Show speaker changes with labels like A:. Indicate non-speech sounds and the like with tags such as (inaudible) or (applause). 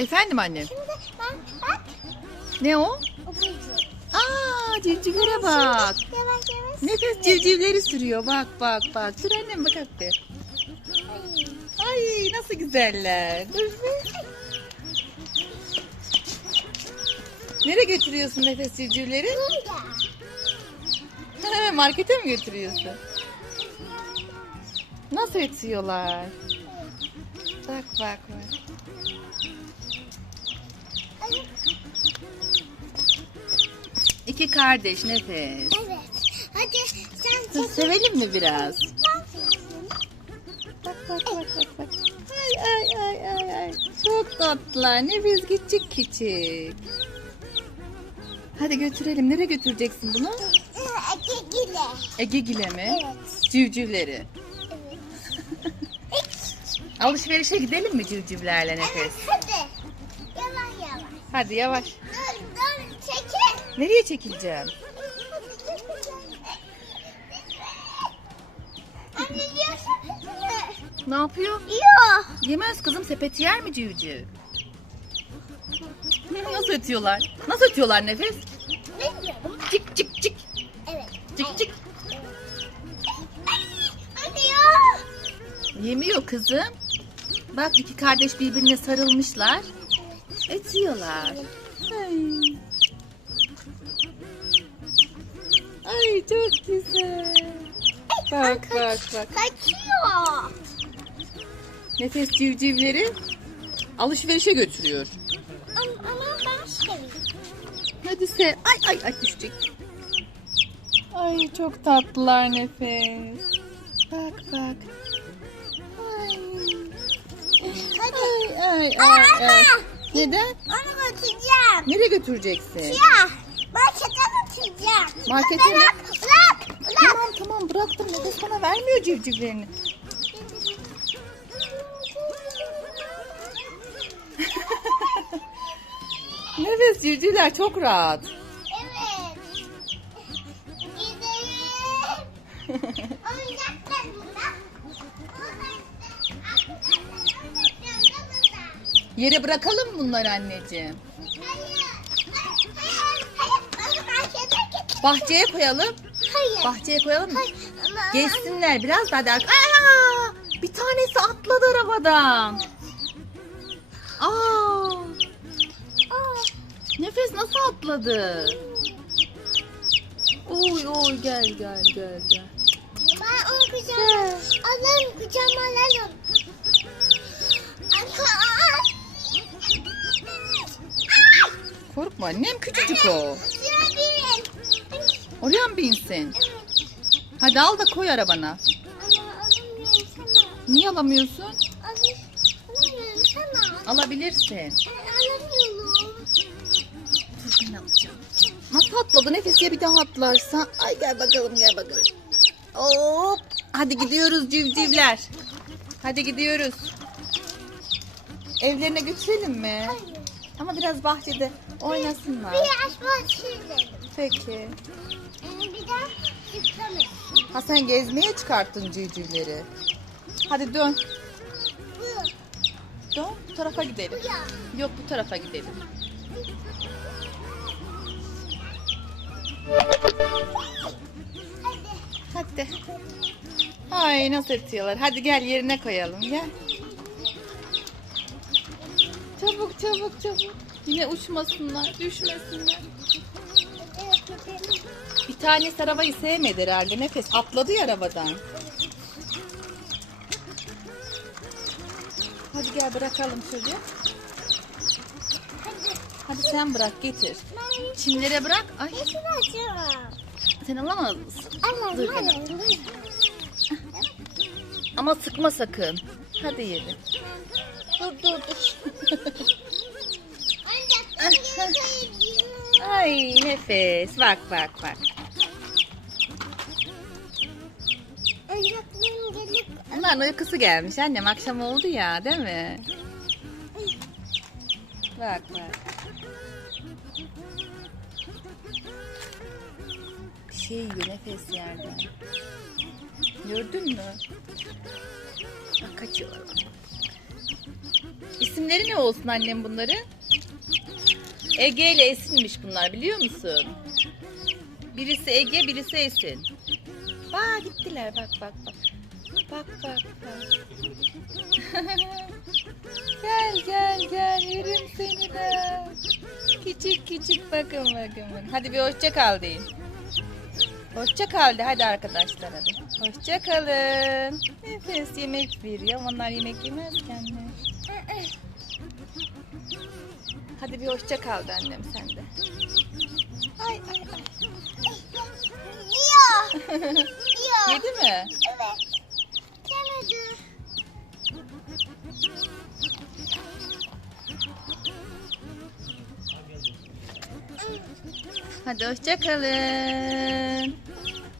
A: Efendim annem.
B: Şimdi ben bak.
A: Ne o?
B: O buydu.
A: Aa civcivlere bak.
B: Yavaş yavaş.
A: Nefes civcivleri sürüyor. Bak bak bak. Sür annem bak hadi.
B: Ay.
A: Nasıl güzeller. Dur. Nereye götürüyorsun nefes civcivleri?
B: Burada. (laughs)
A: Markete mi götürüyorsun? Nasıl ötüyorlar? Bak bak bak. İki kardeş nefes.
B: Evet. Hadi sen
A: Dur,
B: çek.
A: sevelim mi biraz? Bak bak bak bak bak. Ay ay ay ay ay. Çok tatlılar. Nefes küçük küçük. Hadi götürelim. Nereye götüreceksin bunu?
B: Ege gile.
A: Egegil'e mi?
B: Evet.
A: Civcivleri.
B: Evet.
A: Alışverişe gidelim mi civcivlerle
B: Evet
A: nefes?
B: hadi. Yavaş yavaş.
A: Hadi yavaş. Nereye çekileceğim?
B: Anne diyorsun mu?
A: Ne yapıyor?
B: Yok.
A: Yemez kızım sepeti yer mi civciv? Nasıl ötüyorlar? Nasıl ötüyorlar nefes?
B: Bilmiyorum.
A: Cik cik cik.
B: Evet.
A: Cik cik.
B: Anne.
A: Yemiyor kızım. Bak iki kardeş birbirine sarılmışlar. Ötüyorlar. Ay. Ay çok güzel. Bak bak bak.
B: Kaçıyor.
A: Nefes civcivleri alışverişe götürüyor.
B: Ama, ama ben seviyorum.
A: Hadi se. Ay ay ay düşecek. Ay çok tatlılar nefes. Bak bak. Ay.
B: Hadi.
A: Ay ay
B: Ay,
A: ay. ay. Neden?
B: Onu götüreceğim.
A: Nereye götüreceksin?
B: Ya. Markete götüreceğim.
A: Markete mi? Tamam tamam bıraktım. Nefes bana vermiyor civcivlerini. (laughs) Nefes civcivler çok rahat.
B: Evet. Gidelim. (laughs) Oyuncaklar burada.
A: Yere bırakalım bunları anneciğim?
B: Hayır. Hayır. Hayır. Onu markete götür.
A: Bahçeye koyalım.
B: Hayır.
A: Bahçeye koyalım mı?
B: Hayır.
A: Geçsinler biraz daha da. Aa, bir tanesi atladı arabadan. Aa, nefes nasıl atladı? Oy oy gel gel gel gel.
B: Ben onu kucağıma alalım. Kucağıma alalım.
A: Korkma annem küçücük o. Oraya mı binsin? Hadi al da koy arabana. Niye alamıyorsun?
B: Al- Alamıyorum sana.
A: Alabilirsin.
B: Ben
A: alacağım. Nasıl atladı nefes ya bir daha atlarsa? Ay gel bakalım gel bakalım. Hop. Hadi gidiyoruz civcivler. Hadi gidiyoruz. Evlerine götürelim mi?
B: Hayır.
A: Ama biraz bahçede oynasınlar.
B: Biraz bahçelim.
A: Peki.
B: Ee, bir de yıkamış.
A: Ha sen gezmeye çıkarttın civcivleri. Hadi dön. Dön bu tarafa gidelim. Yok bu tarafa gidelim.
B: Hadi.
A: Ay nasıl ötüyorlar. Hadi gel yerine koyalım gel. Çabuk çabuk çabuk. Yine uçmasınlar, düşmesinler. Bir tanesi arabayı sevmedi herhalde. Nefes atladı ya arabadan. Hadi gel bırakalım çocuğu.
B: Hadi.
A: Hadi sen bırak getir. Çimlere bırak. Ay sen alamaz mısın? Dur. Ama sıkma sakın. Hadi yedi. Dur dur dur. (laughs) Ay nefes. Bak bak bak. Bunların uykusu gelmiş annem. Akşam oldu ya değil mi? Bak bak. Bir şey yiyor nefes yerden. Gördün mü? Bak kaçıyorlar. İsimleri ne olsun annem bunların? Ege ile Esin'miş bunlar biliyor musun? Birisi Ege, birisi Esin. Bak gittiler bak bak bak. Bak bak bak. (laughs) gel gel gel yerim seni de. Küçük küçük bakın bakın bakın. Hadi bir hoşça kal deyin. Hoşça kal de hadi arkadaşlar hadi. Hoşça kalın. Nefes yemek veriyor. Onlar yemek yemez kendileri. Hadi bir hoşça kal de annem sen de. Ay ay ay.
B: Yiyor. Yiyor. (laughs)
A: Yedi mi?
B: Evet. Yemedi.
A: Hadi hoşça kalın.